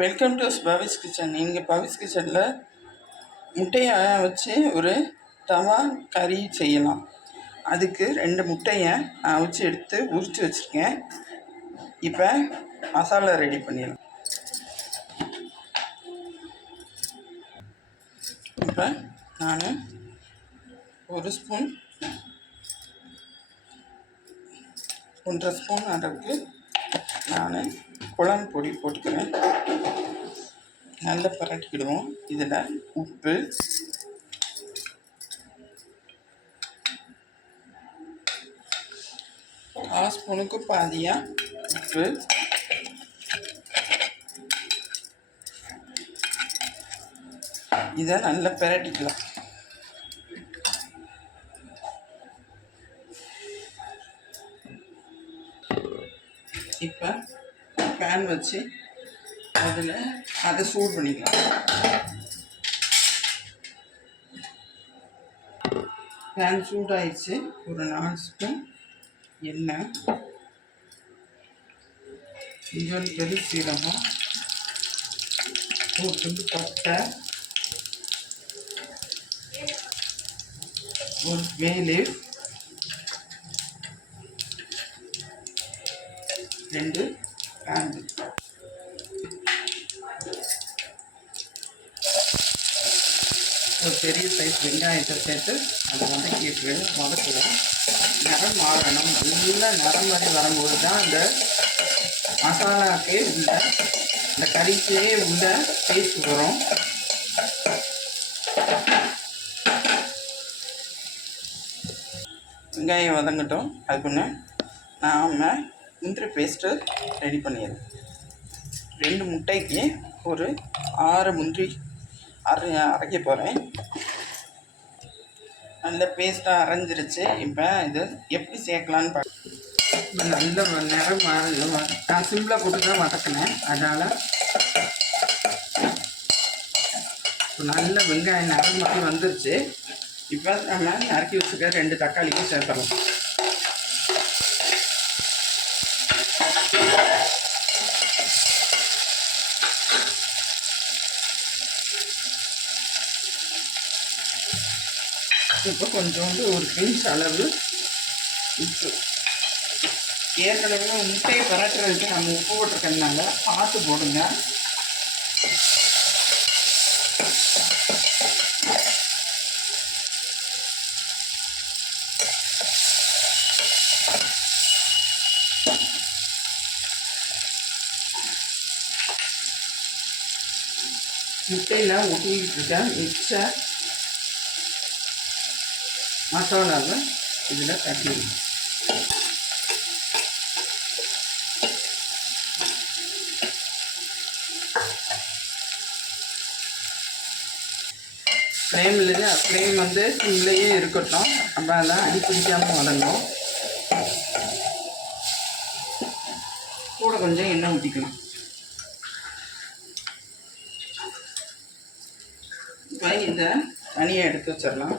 Welcome to Pavis kitchen இங்கே பவிஸ் கிச்சனில் முட்டையை வச்சு ஒரு தவா கறி செய்யலாம். அதுக்கு ரெண்டு முட்டையை நான் அவிச்சு எடுத்து உரித்து வச்சுருக்கேன். இப்போ மசாலா ரெடி பண்ணிடலாம். இப்போ நான் ஒரு ஸ்பூன் ஒன்றரை ஸ்பூன் அளவுக்கு நான் குழம்பு பொடி போட்டுக்கிறேன். நல்லா பரட்டிக்கிடுவோம். இதில் உப்பு. கால் ஸ்பூனுக்கு பாதியாக உப்பு. இதை நல்லா பிரட்டிக்கலாம். இப்போ பேன் வச்சு அதில் அதை சூடு பண்ணிக்கலாம். பேன் சூடாயிடுச்சு. ஒரு நாலு ஸ்பூன் எண்ணெய். கொஞ்சம் பெரு சீரகம். ஒரு துண்டு பட்டை ஒரு வேலு. ரெண்டு பேன். ஒரு பெரிய சைஸ் வெங்காயத்தை சேர்த்து அதை வதக்கிட்டு வதக்குவோம். நிறம் மாறணும். நல்லா நிறம் மாதிரி வரும்போது தான் அந்த மசாலாக்கே உள்ள அந்த கறிக்கே உள்ள டேஸ்ட் வரும். வெங்காயம் வதங்கட்டும். அதுக்குன்னு நாம் முந்திரி பேஸ்ட்டு ரெடி பண்ணிடுறோம் ரெண்டு முட்டைக்கு ஒரு ஆறு முந்திரி அரை அரைக்க போகிறேன் நல்ல பேஸ்ட்டாக அரைஞ்சிருச்சு. இப்போ இது எப்படி சேர்க்கலான்னு பார்க்க நல்ல நேரம் மாறுது. நான் சிம்பிளாக போட்டு தான் வதக்கினேன். அதனால் நல்ல வெங்காயம் நிறம் மாதிரி வந்துருச்சு. இப்போ நம்ம நறுக்கி வச்சுக்க ரெண்டு தக்காளிக்கும் சேர்த்துறோம் இப்போ கொஞ்சோண்டு ஒரு பிஞ்ச் அளவு உப்பு. ஏற்கனவே முட்டையை பரட்டுறதுக்கு நம்ம உப்பு போட்டிருக்கனால பார்த்து போடுங்க. முட்டையில் ஒட்டிக்கிட்டு இருக்க மிச்ச மசாலாவை இதில் தட்டிடணும் இல்லை ஃப்ளேம் வந்து சிம்லேயே இருக்கட்டும். அப்போ அதெல்லாம் அடி பிடிக்காமல் வதங்கும் கூட கொஞ்சம் எண்ணெய் ஊற்றிக்கணும் இப்போ இந்த தனியாக எடுத்து வச்சிடலாம்.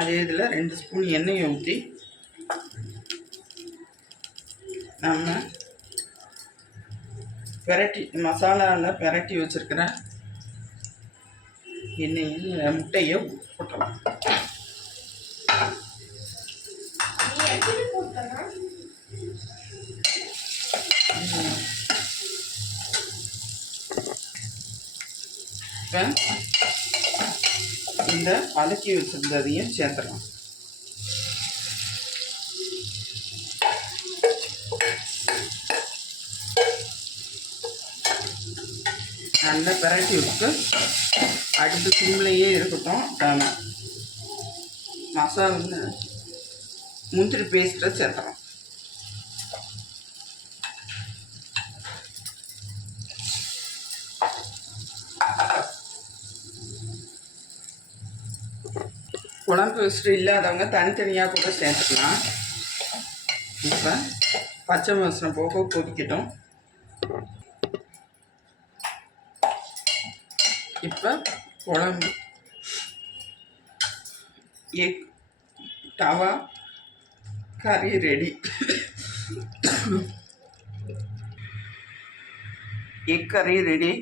அதே இதில் ரெண்டு ஸ்பூன் எண்ணெயை ஊற்றி நம்ம பெரட்டி மசாலாவில் பெரட்டி வச்சுருக்கிற எண்ணெயில் முட்டையை போட்டலாம். இப்போ இந்த வதக்கி வச்சிருந்ததையும் சேர்த்துடலாம் நல்லா பிரட்டி விட்டு அடுத்து சிம்லையே இருக்கட்டும் நம்ம மசாலா முந்திரி பேஸ்ட்டை சேர்த்துறோம் குழம்பு வச்சுட்டு இல்லாதவங்க தனித்தனியாக கூட சேர்த்துக்கலாம். இப்போ பச்சை வாசனை போக கொதிக்கட்டும். இப்போ குழம்பு. எக் தவா கறி ரெடி. எக் கறி ரெடி.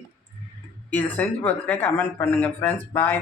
இது செஞ்சு பார்த்துட்டு கமெண்ட் பண்ணுங்கள் ஃப்ரெண்ட்ஸ் பாய்